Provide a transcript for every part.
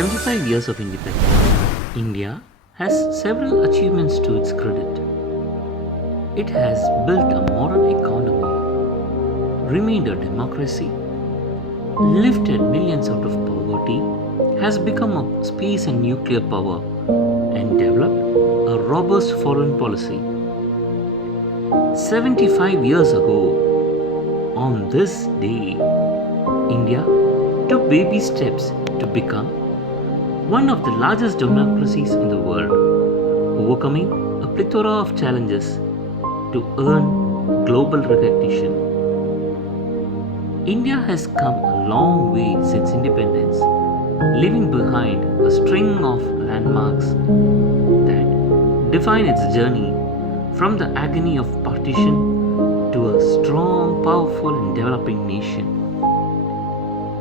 75 years of independence, India has several achievements to its credit. It has built a modern economy, remained a democracy, lifted millions out of poverty, has become a space and nuclear power, and developed a robust foreign policy. 75 years ago, on this day, India took baby steps to become one of the largest democracies in the world, overcoming a plethora of challenges to earn global recognition. India has come a long way since independence, leaving behind a string of landmarks that define its journey from the agony of partition to a strong, powerful, and developing nation.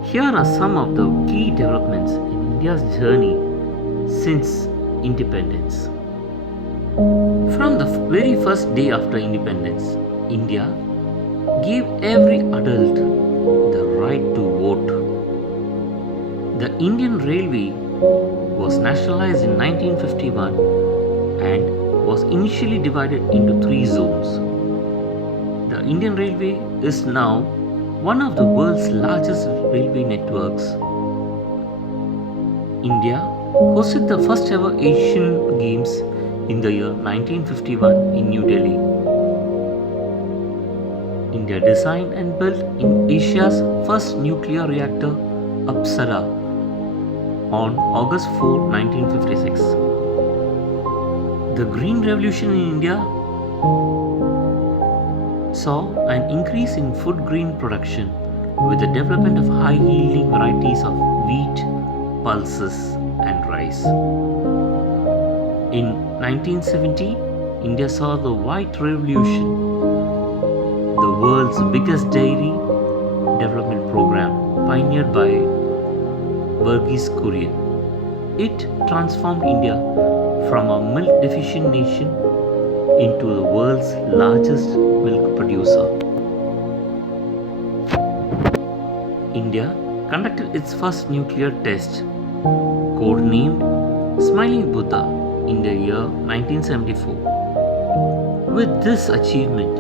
Here are some of the key developments in India's journey since independence. From the very first day after independence, India gave every adult the right to vote. The Indian Railway was nationalized in 1951 and was initially divided into three zones. The Indian Railway is now one of the world's largest railway networks. India hosted the first ever Asian Games in the year 1951 in New Delhi. India designed and built in Asia's first nuclear reactor, Apsara, on August 4, 1956. The Green Revolution in India saw an increase in food grain production with the development of high-yielding varieties of wheat, pulses, and rice. In 1970, India saw the White Revolution, the world's biggest dairy development program pioneered by Verghese Kurian. It transformed India from a milk-deficient nation into the world's largest milk producer. India conducted its first nuclear test, codenamed Smiling Buddha, in the year 1974. With this achievement,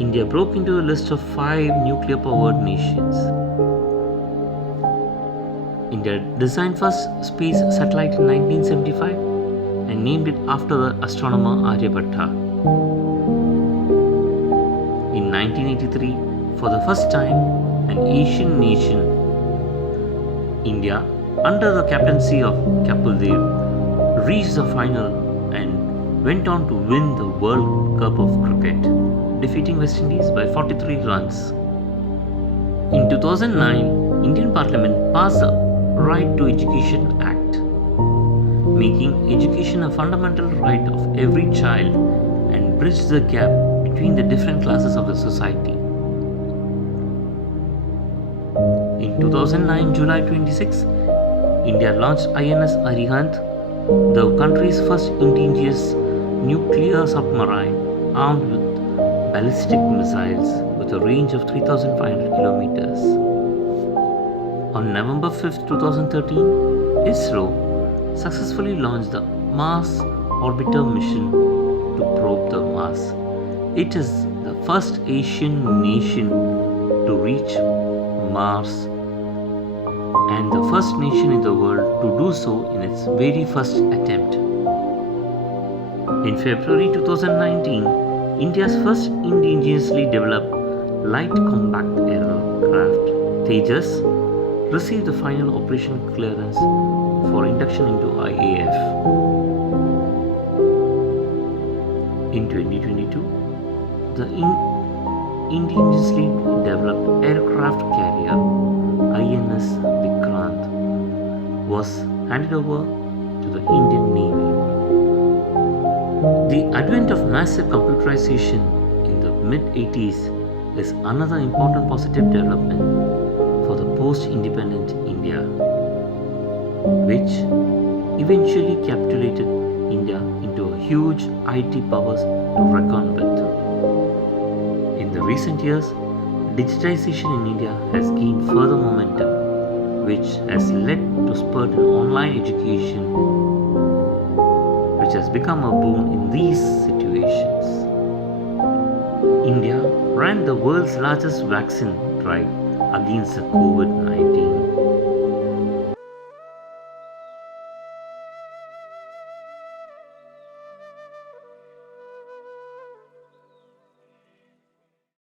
India broke into a list of 5 nuclear-powered nations. India designed first space satellite in 1975 and named it after the astronomer Aryabhatta. In 1983, for the first time, an Asian nation, India, under the captaincy of Kapil Dev, reached the final and went on to win the World Cup of Cricket, defeating West Indies by 43 runs. In 2009, Indian Parliament passed the Right to Education Act, making education a fundamental right of every child and bridge the gap between the different classes of the society. In 2009, July 26, India launched INS Arihant, the country's first indigenous nuclear submarine armed with ballistic missiles with a range of 3,500 kilometers. On November 5, 2013, ISRO successfully launched the Mars Orbiter mission to probe the Mars. It is the first Asian nation to reach Mars and the first nation in the world to do so in its very first attempt. In February 2019, India's first indigenously developed light combat aircraft, Tejas, received the final operational clearance for induction into IAF. In 2022, the indigenously developed aircraft carrier INS Vikrant was handed over to the Indian Navy. The advent of massive computerization in the mid-80s is another important positive development for the post-independent India, which eventually capitulated India into a huge IT powers to reckon with. In the recent years, digitization in India has gained further momentum, which has led to spurt in online education, which has become a boon in these situations. India ran the world's largest vaccine drive against the COVID 19.